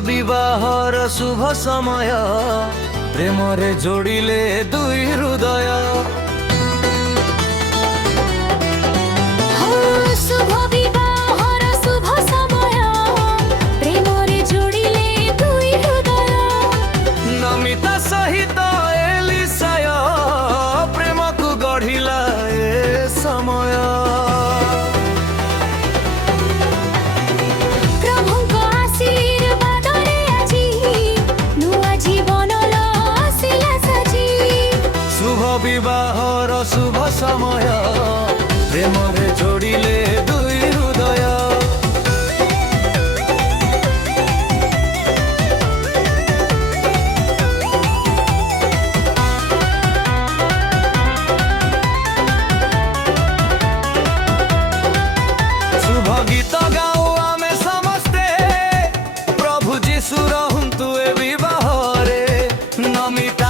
विवाहर शुभ समय प्रेम रे जोड़िले दुई हृदय। शुभ विवाहर शुभ समय प्रेम रे जोड़िले दुई हृदय। नमिता सहित एलिसाय प्रेम को गढ़िला ए समय। विवाहर शुभ समय प्रेम रे जोड़िले दुई हृदय। शुभ गीत गाओ आमे समस्ते प्रभु जीशु रहंतु ए विवाह रे। नमिता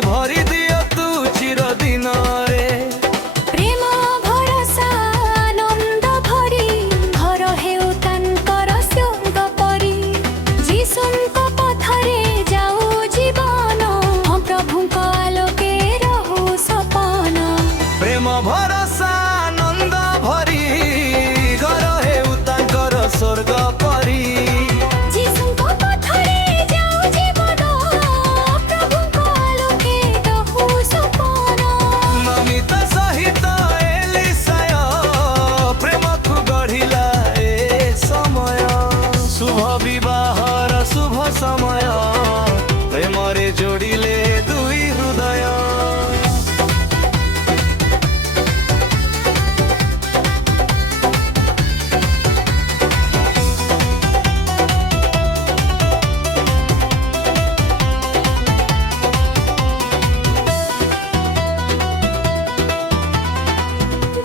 भरी दियो तू चिरदिन रे। प्रेम भरोसा आनंद भरी घर हेउ तांकर स्वर्ग परी। जीशुଙ୍କ पथरे जाऊ जीवन प्रभुଙ୍କ आलोके रहु सपन। प्रेम भरोसा आनंद भरी घर हेउ तांकर स्वर्ग परी। विवाहर शुभ समय प्रेम रे जोड़िले दुई हृदय।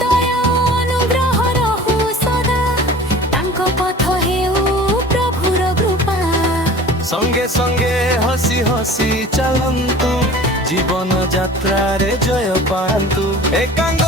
दया अनुग्रह रहु सदा तांको पथ हेउ संगे संगे हसी हसी चलंतु जीवन यात्रा रे जय पांतु। एकांग